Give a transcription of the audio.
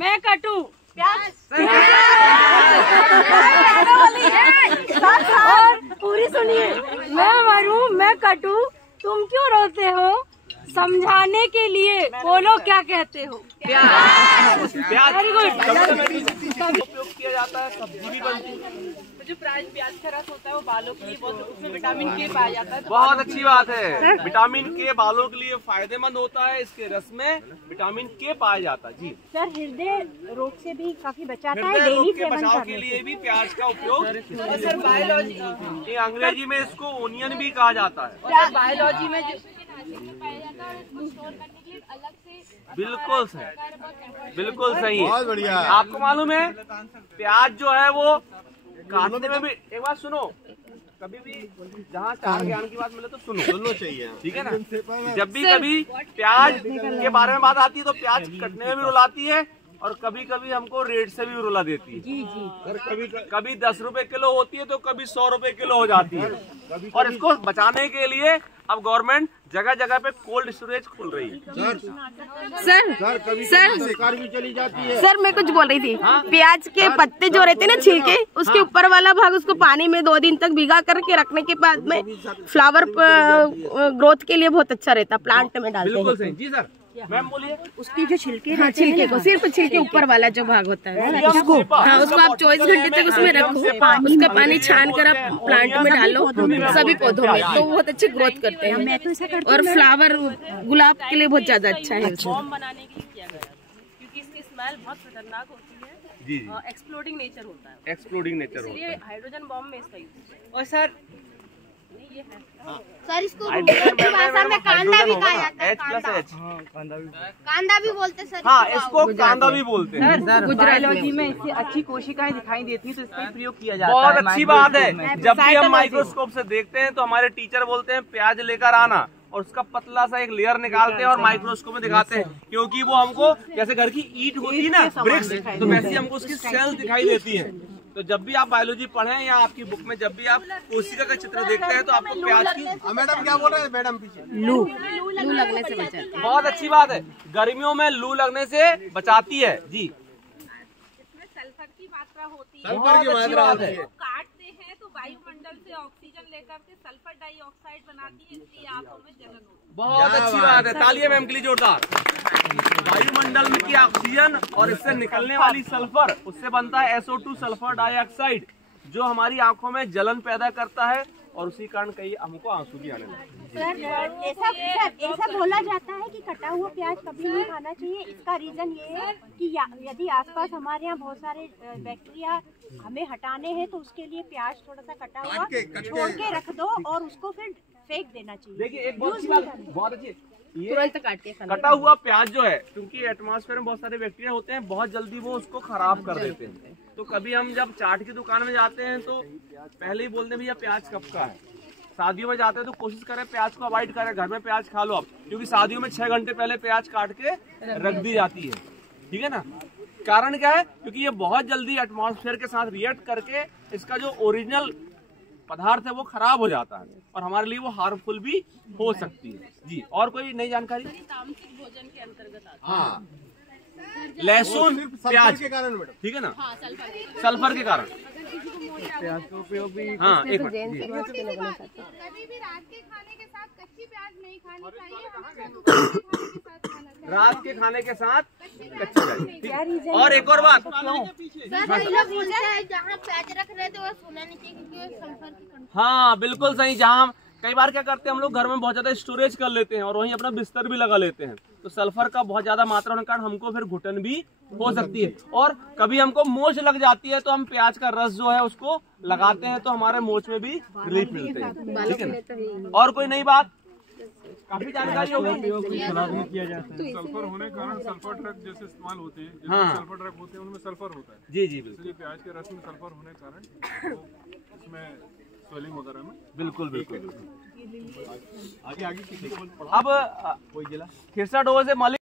मैं कटूं प्याज और पूरी सुनिए, मैं मरूं मैं कटूं तुम क्यों रोते हो, समझाने के लिए बोलो क्या कहते हो। प्याज वेरी गुड। उपयोग किया जाता है, सब्जी भी बनती है। जो प्याज का रस होता है वो बालों के लिए उसमें विटामिन के पाया जाता है। बहुत अच्छी बात है, विटामिन के बालों के लिए फायदेमंद होता है, इसके रस में विटामिन के पाया जाता है। जी सर, हृदय रोग से भी काफी बचाता है, हृदय रोग डेली के सेवन बचाव करने के से। लिए भी प्याज का उपयोग, सर बायोलॉजी, अंग्रेजी में इसको ओनियन भी कहा जाता है। और बायोलॉजी में बिल्कुल सही, बिल्कुल सही है। बहुत बढ़िया। आपको मालूम है प्याज जो है वो काटने में भी, एक बात सुनो, कभी भी जहाँ चार ज्ञान की बात मिले तो सुनो चाहिए, ठीक है ना। जब भी कभी प्याज के बारे में बात आती है तो प्याज कटने में भी रुलाती है और कभी कभी हमको रेट से भी रुला देती है। जी जी। कभी 10 रुपए किलो होती है तो कभी 100 रुपए किलो हो जाती है। और इसको बचाने के लिए अब गवर्नमेंट जगह जगह पे कोल्ड स्टोरेज खुल रही है। सर सरकार भी चली जाती है। सर मैं कुछ बोल रही थी, प्याज के पत्ते जो रहते हैं ना छिलके, उसके ऊपर वाला भाग उसको पानी में 2 दिन तक भिगा करके रखने के बाद में फ्लावर ग्रोथ के लिए बहुत अच्छा रहता, प्लांट में डालते हैं। बिल्कुल सही। जी सर, मैम बोलिए। उसकी जो छिलके, हाँ छिलके को, सिर्फ छिलके ऊपर वाला जो भाग होता है उसको, हाँ उसको आप 24 घंटे तक उसमें रखो, उसका पानी छान कर आप प्लांट में डालो, सभी पौधों में, तो बहुत अच्छे ग्रोथ करते हैं। मैं तो ऐसा करती और फ्लावर गुलाब के लिए बहुत ज्यादा अच्छा है। बॉम्ब बनाने के लिए किया गया क्योंकि इसकी स्मेल बहुत खतरनाक होती है। जी एक्सप्लोडिंग नेचर होता है, एक्सप्लोडिंग नेचर होता इसलिए है। हाइड्रोजन बॉम्ब में इसका यूज है। और सर ये है सर, इसको भाषा में कांदा भी कहा जाता है। H+H। कांदा भी बोलते सर। हाँ, इसको कांदा भी बोलते हैं। बायोलॉजी में इससे अच्छी कोशिकाएं दिखाई देती हैं तो इसका ही प्रयोग किया जाता है। बहुत अच्छी बात है। जब भी हम माइक्रोस्कोप से देखते हैं तो हमारे टीचर बोलते हैं प्याज लेकर आना, और उसका पतला सा एक लेयर निकालते हैं और माइक्रोस्कोप में दिखाते हैं, क्योंकि वो हमको जैसे घर की ईंट होती है ना, ब्रिक्स, तो वैसे ही हमको उसकी सेल्स दिखाई देती हैं। तो जब भी आप बायोलॉजी पढ़ें या आपकी बुक में जब भी आप कोशिका का चित्र देखते हैं तो आपको प्याज की, मैडम क्या बोल रहे हैं मैडम पीछे? लू लगने से बचाती है। बहुत अच्छी बात है, गर्मियों में लू लगने से बचाती है। जी इसमें सल्फर की मात्रा होती है, सल्फर की मात्रा होती है। काटते हैं तो वायुमंडल से ऑक्सीजन लेकर के सल्फर डाइऑक्साइड बनाती है, इसलिए आंखों में जलन होती है। बहुत अच्छी बात है, तालियां मैम के लिए जोरदार। वायुमंडल में की ऑक्सीजन और इससे निकलने वाली सल्फर, उससे बनता है SO2 सल्फर डाइऑक्साइड, जो हमारी आंखों में जलन पैदा करता है और उसी कारण कई हमको आंसू भी आने लगते हैं। ऐसा बोला जाता है कि कटा हुआ प्याज कभी नहीं खाना चाहिए। इसका रीजन ये है कि यदि आसपास हमारे यहाँ बहुत सारे बैक्टीरिया हमें हटाने हैं तो उसके लिए प्याज थोड़ा सा कटा हुआ छोड़ के रख दो और उसको फिर फेंक देना चाहिए। देखिए एक बहुत अच्छी बात, बहुत अच्छी, ये तुरंत काट के खाना। कटा हुआ प्याज जो है, क्योंकि एटमॉस्फेयर में बहुत सारे बैक्टीरिया होते हैं, बहुत जल्दी वो उसको खराब कर देते हैं। तो कभी हम जब चाट की दुकान में जाते हैं तो पहले ही बोलते हैं भैया प्याज कब का है। शादियों में जाते हैं तो कोशिश करें प्याज को अवॉइड करें, घर में प्याज खा लो आप, क्योंकि शादियों में 6 घंटे पहले प्याज काट के रख दी जाती है। ठीक है ना, कारण क्या है? क्योंकि ये बहुत जल्दी एटमॉस्फेयर के साथ रिएक्ट करके इसका जो ओरिजिनल पदार्थ है वो खराब हो जाता है और हमारे लिए वो हार्मफुल भी हो सकती है। जी, और कोई नई जानकारी? तामसिक भोजन के अंतर्गत आता है। हाँ, लहसुन प्याज के कारण मैडम, ठीक है ना, सल्फर के कारण प्याज का उपयोग भी। हाँ, एक मिनट। कभी भी रात के खाने के साथ कच्ची प्याज नहीं खानी चाहिए, हमेशा दोपहर के खाने के साथ खाना चाहिए। रात के खाने के साथ कच्ची प्याज। और एक और बात, सर, लोग बोलते हैं जहाँ प्याज रख रहे थे वो सोना नहीं चाहिए क्योंकि वो सल्फर की कंटेंट। हाँ बिल्कुल सही। जहाँ कई बार क्या करते हैं हम लोग घर में बहुत ज्यादा स्टोरेज कर लेते हैं और वहीं अपना बिस्तर भी लगा लेते हैं, तो सल्फर का बहुत ज्यादा मात्रा होने के कारण हमको फिर घुटन भी हो सकती है। और कभी हमको मोच लग जाती है तो हम प्याज का रस जो है उसको लगाते हैं तो हमारे मोच में भी रिलीफ मिलते हैं। ठीक है ना, और कोई नई बात? काफी जानकारी हो गई। किया जाता है। सल्फर होने के कारण सल्फर ड्रग जैसे इस्तेमाल होते हैं, हाँ। सल्फर ड्रग होते हैं उनमें सल्फर होता है। जी जी बिल्कुल, इसलिए प्याज के रस में सल्फर होने के कारण उसमें स्वेलिंग वगैरह में। बिल्कुल बिल्कुल। आगे अब खिरसा डोर से मलिक